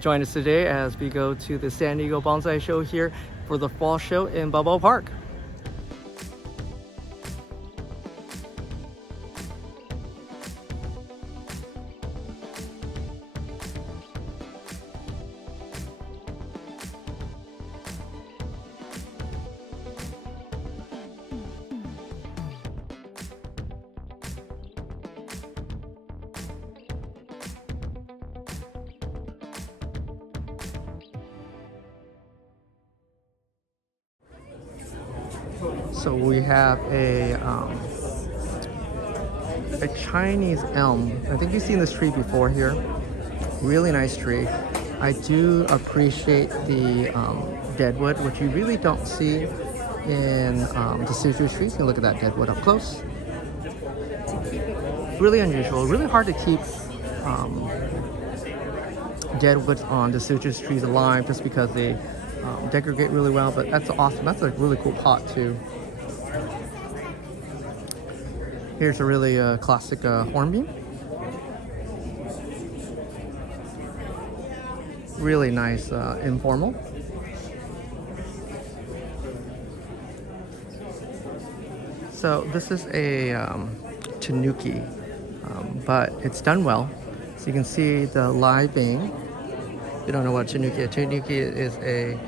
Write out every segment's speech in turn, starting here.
Join us today as we go to the San Diego Bonsai Show here for the fall show in Balboa Park. So we have a Chinese elm. I think you've seen this tree before here. Really nice tree. I do appreciate the deadwood, which you really don't see in deciduous trees. You can look at that deadwood up close. Really unusual. Really hard to keep deadwoods on deciduous trees alive just because they decorate really well. But that's awesome. That's a really cool pot too. Here's a really classic hornbeam. Really nice, informal. So this is a tanuki, but it's done well. So you can see the live vein. If you don't know what tanuki is, a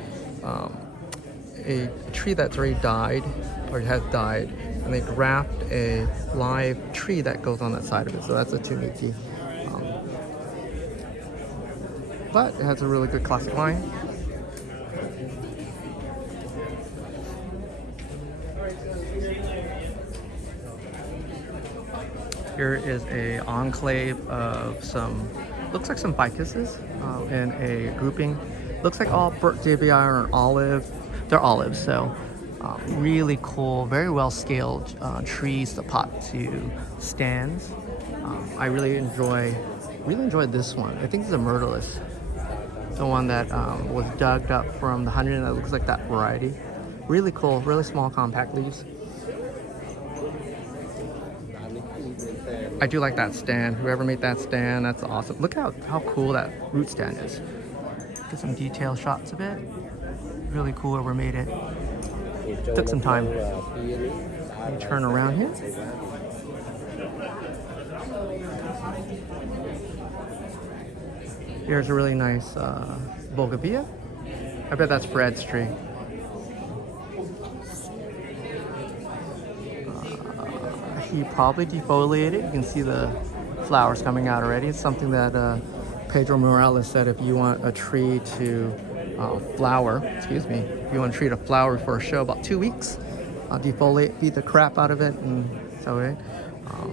tree that's already died or has died, and they graft a live tree that goes on that side of it. So that's a tanuki. But it has a really good classic line. Here is a enclave of some, looks like some bicuses in a grouping. Looks like all Burt JBI are an olive. They're olives, so really cool, very well scaled trees to pot to stands. I really enjoyed this one. I think it's a myrtleus, the one that was dug up from the 100. That looks like that variety. Really cool, really small, compact leaves. I do like that stand. Whoever made that stand, that's awesome. Look how cool that root stand is. Get some detail shots of it. Really cool whoever made it. Took some time. Let me turn around here. Here's a really nice bougainvillea. I bet that's Fred's tree. He probably defoliated. You can see the flowers coming out already. It's something that Pedro Morales said, if you want a tree to flower, if you want a tree to flower for a show, about 2 weeks, defoliate, beat the crap out of it, and so it.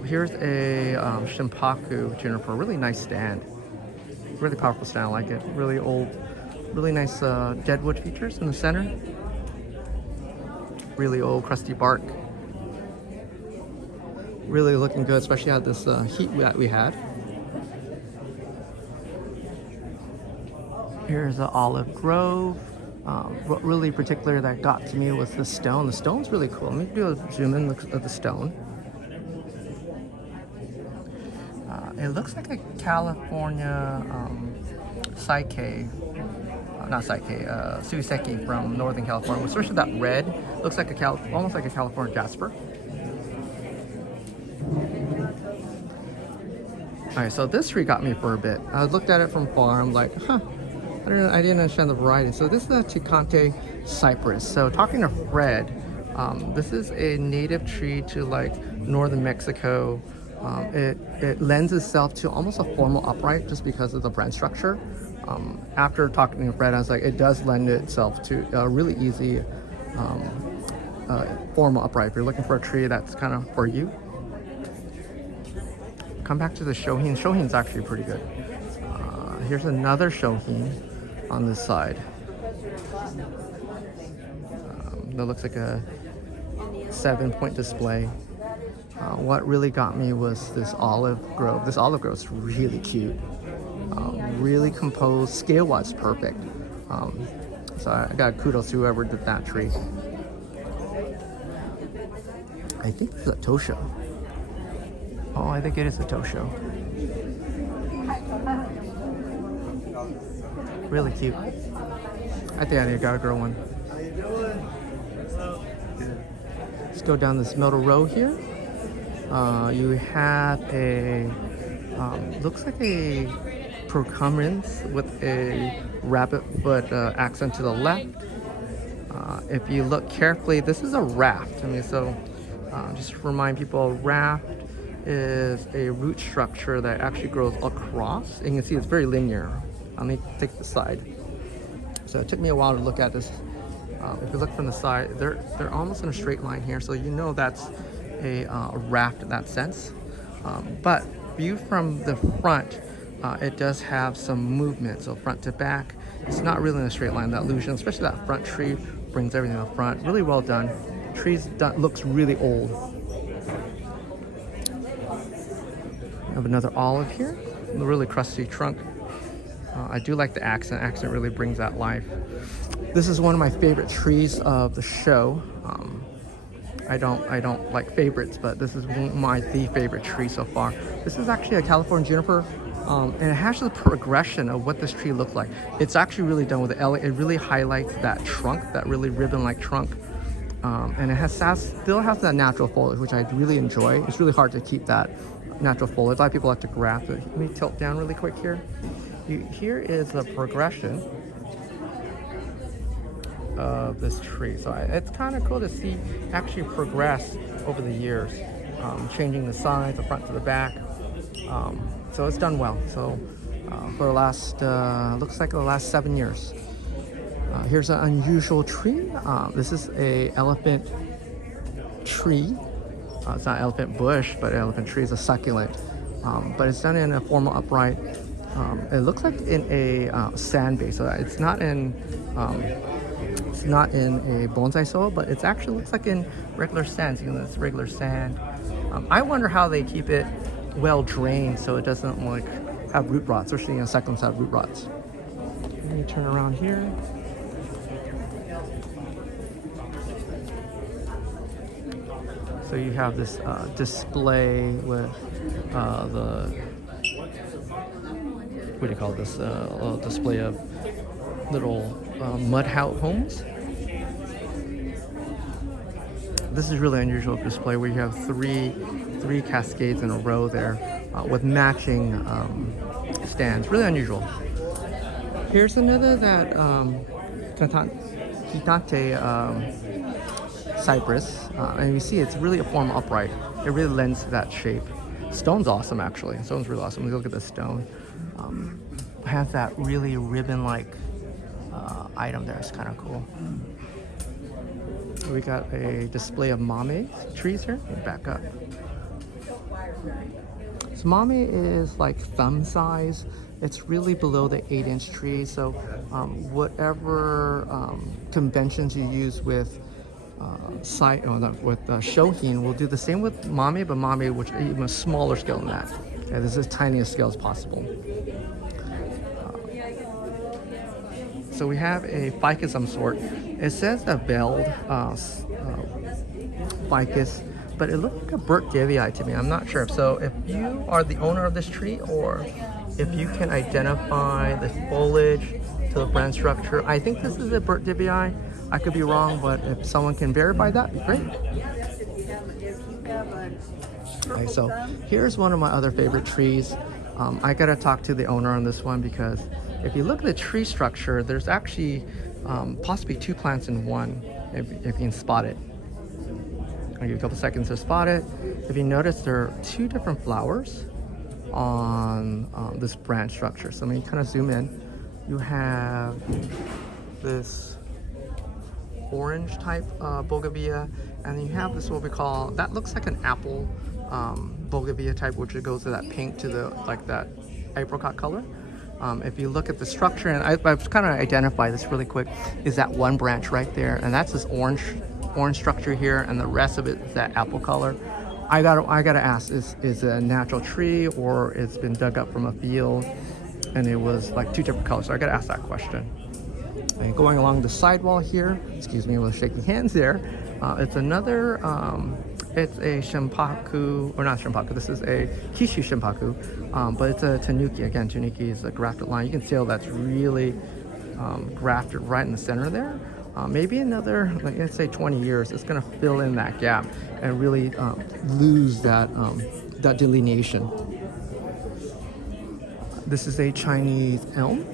Here's a Shimpaku Juniper, really nice stand. Really powerful stand, I like it. Really old, really nice deadwood features in the center. Really old, crusty bark. Really looking good, especially at this heat that we had. Here's the olive grove. What really particular that got to me was the stone. The stone's really cool. Let me do a zoom in look at the stone. It looks like a California Psyche, not Psyche, Suiseki from Northern California. Especially that red, looks like almost like a California jasper. Alright, so this tree got me for a bit. I looked at it from far, I'm like, I didn't understand the variety. So this is a Chicante cypress. So talking to Fred, this is a native tree to like northern Mexico. It lends itself to almost a formal upright just because of the branch structure. After talking to Fred, I was like, it does lend itself to a really easy formal upright. If you're looking for a tree that's kind of for you. Come back to the Shohin. Shohin's actually pretty good. Here's another Shohin on this side. That looks like a 7-point display. What really got me was this olive grove. This olive grove is really cute. Really composed, scale-wise perfect. So I got kudos to whoever did that tree. I think it's a Tosho. Oh, I think it is a Tosho. Really cute. I think I need to gotta grow one. Let's go down this middle row here. You have a looks like a procumbens with a rabbit foot accent to the left. If you look carefully, this is a raft. I mean, so just to remind people, a raft is a root structure that actually grows across. And you can see it's very linear. Let me take the side. So it took me a while to look at this. If you look from the side, they're almost in a straight line here, so you know that's a raft in that sense. But viewed from the front, it does have some movement, so front to back. It's not really in a straight line. That illusion, especially that front tree, brings everything to the front. Really well done. Looks really old. We have another olive here, a really crusty trunk. I do like the accent. Accent really brings that life. This is one of my favorite trees of the show. I don't like favorites, but this is the favorite tree so far. This is actually a California juniper, and it has the progression of what this tree looked like. It's actually really done with it really highlights that trunk, that really ribbon-like trunk, and it still has that natural foliage, which I really enjoy. It's really hard to keep that natural foliage. A lot of people like to graft it. Let me tilt down really quick here. Here is the progression of this tree. So it's kind of cool to see actually progress over the years, changing the size, the front to the back. So it's done well. So for the last, looks like the last 7 years. Here's an unusual tree. This is a elephant tree. It's not elephant bush, but elephant tree is a succulent. But it's done in a formal upright. It looks like in a sand base, so it's not in a bonsai soil, but it actually looks like in regular sand. You know, it's regular sand. I wonder how they keep it well drained so it doesn't like have root rot, especially succulents have root rots. Let me turn around here. So you have this display with what do you call this? A display of little mud house homes. This is really unusual display where you have three cascades in a row there with matching stands. Really unusual. Here's another that Hitate cypress, and you see it's really a form upright. It really lends to that shape. Stone's awesome, actually. Stone's really awesome. Look at this stone. Has that really ribbon-like item there. It's kind of cool. We got a display of mame trees here. Back up. So mame is like thumb size. It's really below the 8-inch tree. So whatever conventions you use with shohin, we'll do the same with mame, but mame which is even a smaller scale than that. Okay, this is as tiny a scale as possible. So we have a ficus of some sort. It says a belled ficus, but it looks like a Burtgevii to me. I'm not sure. So if you are the owner of this tree, or if you can identify the foliage to the branch structure, I think this is a Burtgevii. I could be wrong, but if someone can verify that, it'd be great. Okay, so here's one of my other favorite trees. I gotta talk to the owner on this one because if you look at the tree structure, there's actually possibly 2 plants in one if you can spot it. I'll give you a couple seconds to spot it. If you notice, there are 2 different flowers on this branch structure. So let me kind of zoom in. You have this orange type bougainvillea, and then you have this what we call, that looks like an apple bougainvillea type, which it goes to that pink to the like that apricot color. If you look at the structure, and I've kind of identified this really quick, is that one branch right there, and that's this orange structure here, and the rest of it is that apple color. I gotta ask, is it a natural tree, or it's been dug up from a field and it was like 2 different colors? So I gotta ask that question. And going along the sidewall here, excuse me, with shaking hands there, it's another It's a Shimpaku, or not Shimpaku, this is a Kishu Shimpaku, but it's a Tanuki. Again, Tanuki is a grafted line. You can see how that's really grafted right in the center there. Maybe another, like, let's say 20 years, it's gonna fill in that gap and really lose that delineation. This is a Chinese elm.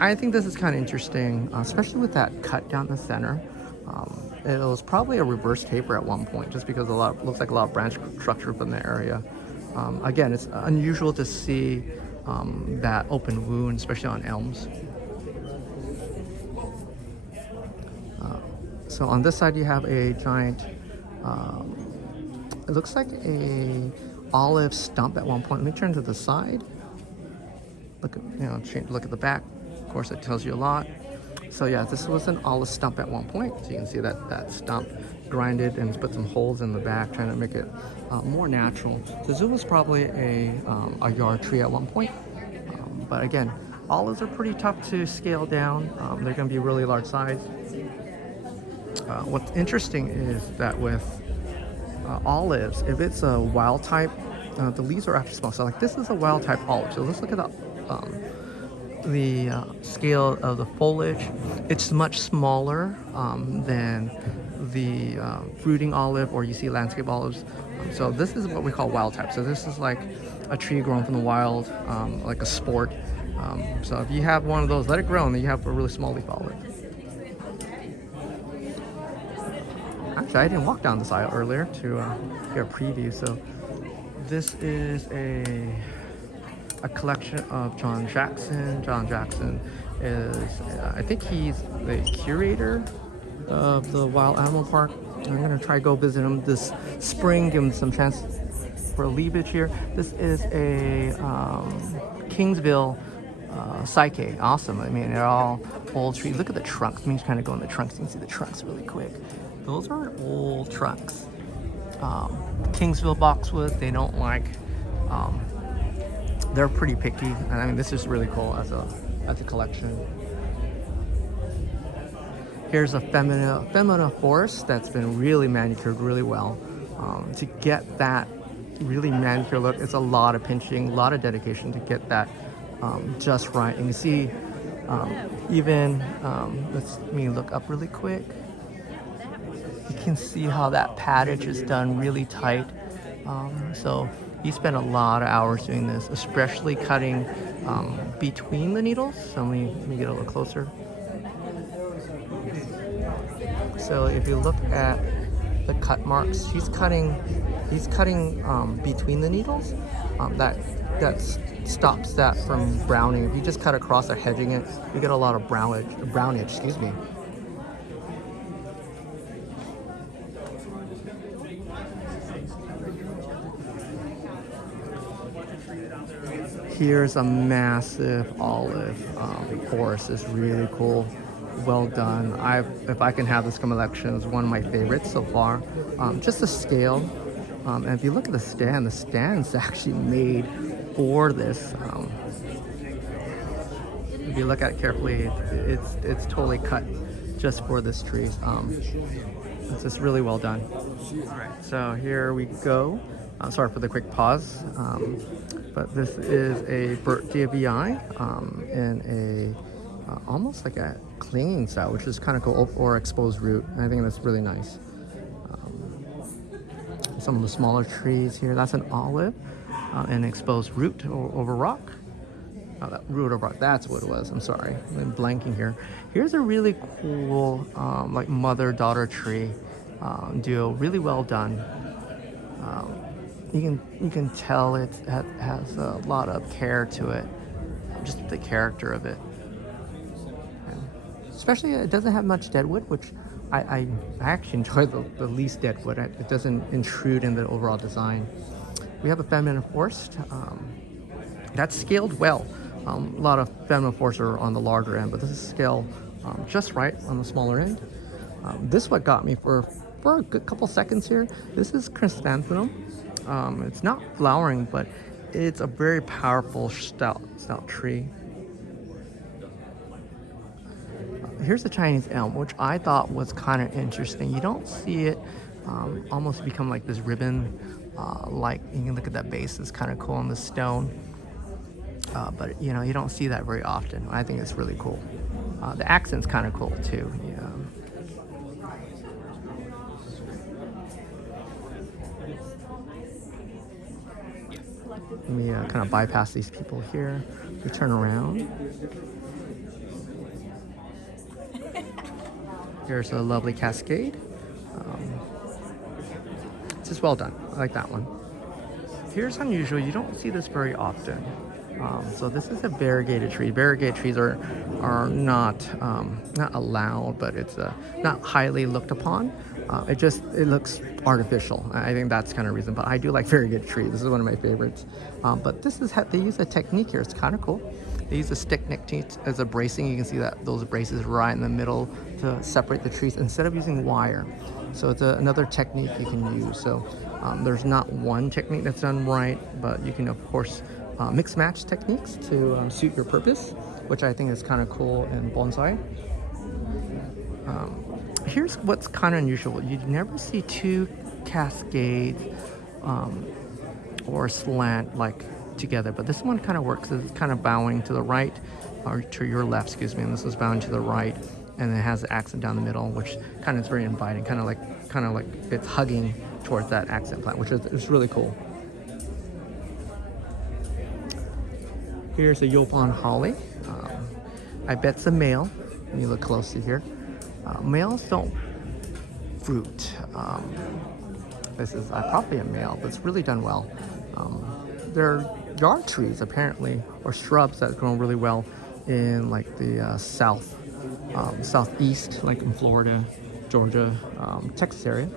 I think this is kind of interesting, especially with that cut down the center. It was probably a reverse taper at one point, just because looks like a lot of branch structure from the area. Again, it's unusual to see that open wound, especially on elms. So on this side, you have a giant. It looks like a olive stump at one point. Let me turn to the side. Look at look at the back. Of course, it tells you a lot. So yeah, this was an olive stump at one point. So you can see that stump grinded and put some holes in the back, trying to make it more natural. So this was probably a yard tree at one point. But again, olives are pretty tough to scale down. They're going to be really large size. What's interesting is that with olives, if it's a wild type, the leaves are actually small. So like this is a wild type olive. So let's look at the scale of the foliage. It's much smaller than the fruiting olive, or you see landscape olives. So this is what we call wild type. So this is like a tree grown from the wild, like a sport. So if you have one of those, let it grow, and then you have a really small leaf olive. Actually, I didn't walk down this aisle earlier to get a preview. So this is a collection of John Jackson. John Jackson is, I think he's the curator of the Wild Animal Park. I'm gonna try to go visit him this spring, give him some chance for a leafage here. This is a Kingsville Psyche. Awesome. I mean, they're all old trees. Look at the trunks. Let me kind of go in the trunks. You can see the trunks really quick. Those are old trunks. Kingsville boxwood, they don't like, they're pretty picky. And I mean, this is really cool as a collection. Here's a femina forest that's been really manicured really well. To get that really manicured look, it's a lot of pinching, a lot of dedication to get that just right. And you see, let me look up really quick. You can see how that paddage is done really tight. So he spent a lot of hours doing this, especially cutting between the needles. So let me get a little closer. So if you look at the cut marks, he's cutting between the needles. That stops that from browning. If you just cut across or hedging it, you get a lot of brownage, excuse me. Here's a massive olive forest. It's really cool. Well done. If I can have this collection, it's one of my favorites so far. Just the scale. And if you look at the stand's actually made for this. If you look at it carefully, it's totally cut just for this tree. It's just really well done. Alright, so here we go. Sorry for the quick pause. But this is a Burt DBI in a almost like a clinging style, which is kind of cool, or exposed root. And I think that's really nice. Some of the smaller trees here. That's an olive, an exposed root over rock. That root over rock. That's what it was. I'm sorry, I'm blanking here. Here's a really cool like mother-daughter tree duo. Really well done. You can tell it has a lot of care to it, just the character of it. And especially, it doesn't have much deadwood, which I actually enjoy the least deadwood. It doesn't intrude in the overall design. We have a feminine forest that's scaled well. A lot of feminine forests are on the larger end, but this is scaled just right on the smaller end. This what got me for a good couple seconds here. This is chrysanthemum. It's not flowering, but it's a very powerful stout tree. Here's the Chinese elm, which I thought was kind of interesting. You don't see it almost become like this ribbon. Like you can look at that base; it's kind of cool on the stone. But you know, you don't see that very often. I think it's really cool. The accent's kind of cool too. Yeah. Let me kind of bypass these people here. We turn around. Here's a lovely cascade. It's just well done. I like that one. Here's unusual. You don't see this very often. So this is a variegated tree. Variegated trees are not not allowed, but it's not highly looked upon. It looks artificial. I think that's kind of reason. But I do like variegated trees. This is one of my favorites. But this is they use a technique here. It's kind of cool. They use a stick technique as a bracing. You can see that those braces right in the middle to separate the trees instead of using wire. So it's another technique you can use. So there's not one technique that's done right, but you can of course mix match techniques to suit your purpose, which I think is kind of cool in bonsai. Here's what's kind of unusual. You never see two cascades or slant like together, but this one kind of works. It's kind of bowing to the right or to your left, excuse me, and this is bowing to the right, and it has the accent down the middle, which kind of is very inviting, kind of like it's hugging towards that accent plant, which is really cool. Here's a Yupon Holly. I bet it's a male when you look closely here. Males don't fruit. This is probably a male, but it's really done well. There are yard trees apparently, or shrubs that grow really well in like the southeast, like in Florida, Georgia, Texas area.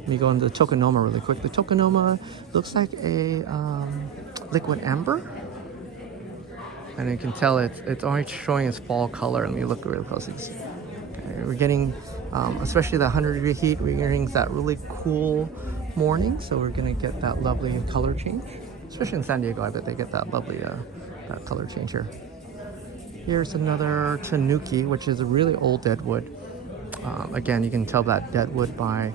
Let me go into the tokonoma really quick. The tokonoma looks like a liquid amber. And you can tell it's already showing its fall color. Let me look really closely. Okay, we're getting, especially the 100-degree heat, we're getting that really cool morning. So we're gonna get that lovely color change. Especially in San Diego, I bet they get that lovely that color change here. Here's another tanuki, which is a really old deadwood. Again, you can tell that deadwood by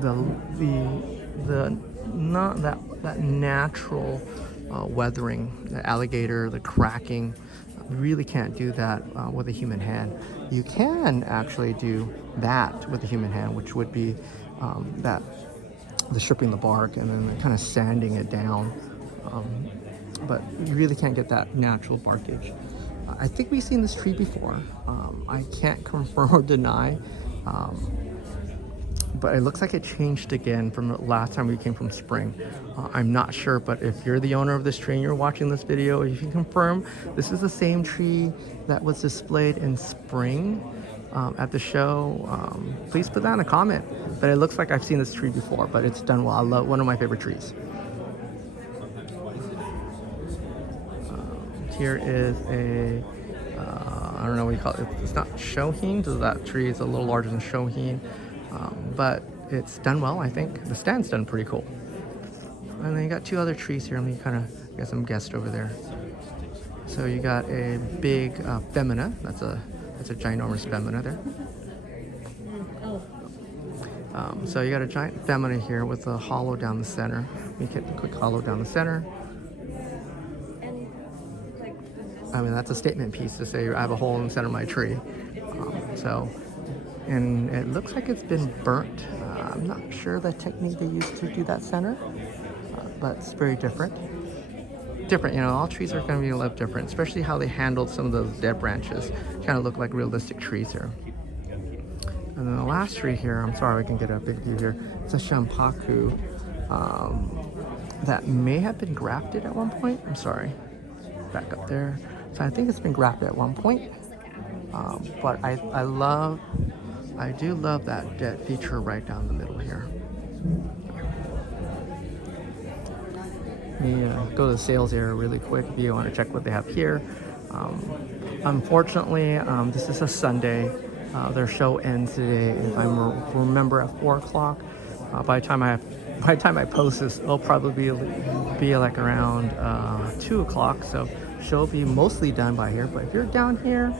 the not that natural weathering, the alligator, the cracking. You really can't do that with a human hand. You can actually do that with a human hand, which would be the stripping the bark and then kind of sanding it down. But you really can't get that natural barkage. I think we've seen this tree before. I can't confirm or deny. But it looks like it changed again from the last time we came from spring. I'm not sure, but if you're the owner of this tree and you're watching this video, if you can confirm this is the same tree that was displayed in spring at the show, please put that in a comment. But it looks like I've seen this tree before, but it's done well. I love one of my favorite trees. Here is a, I don't know what you call it. It's not shohin, so that tree is a little larger than shohin. But it's done well, I think. The stand's done pretty cool. And then you got two other trees here. Let me kind of get some guests over there. So you got a big femina. That's a ginormous femina there. So you got a giant femina here with a hollow down the center. Let me get the quick hollow down the center. I mean, that's a statement piece to say I have a hole in the center of my tree. And it looks like it's been burnt. I'm not sure the technique they used to do that center, but it's very different. Different, you know, all trees are gonna be a little different, especially how they handled some of those dead branches. Kind of look like realistic trees here. And then the last tree here, I'm sorry, we can get a big view here. It's a shampaku that may have been grafted at one point. I'm sorry, back up there. So I think it's been grafted at one point. But I do love that dead feature right down the middle here. Let me go to the sales area really quick if you want to check what they have here. Unfortunately, this is a Sunday. Their show ends today, if I remember, at 4 o'clock. By the time I post this, it'll probably be like around 2 o'clock. So show will be mostly done by here. But if you're down here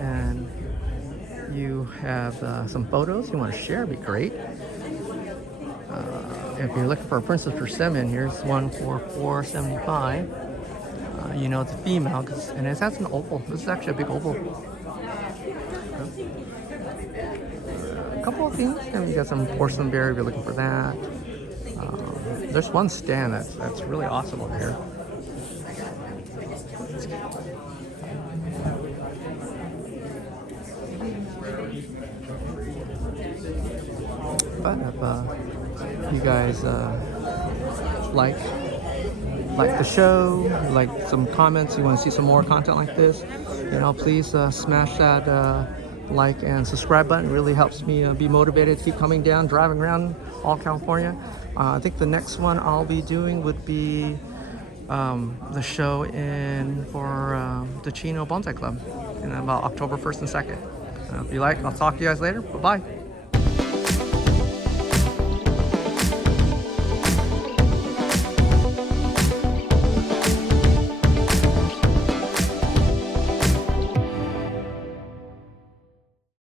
and you have some photos you want to share, it'd be great. If you're looking for a princess persimmon, here's one for $4.75. You know it's a female, and it has an opal. This is actually a big opal. A couple of things. And you got some porcelain berry if you're looking for that. There's one stand that's really awesome over here. But if you guys like the show, like some comments, you want to see some more content like this, you know, please smash that like and subscribe button. It really helps me be motivated to keep coming down, driving around all California. I think the next one I'll be doing would be the show for the Chino Bonsai Club in about October 1st and 2nd. If you like, I'll talk to you guys later. Bye-bye.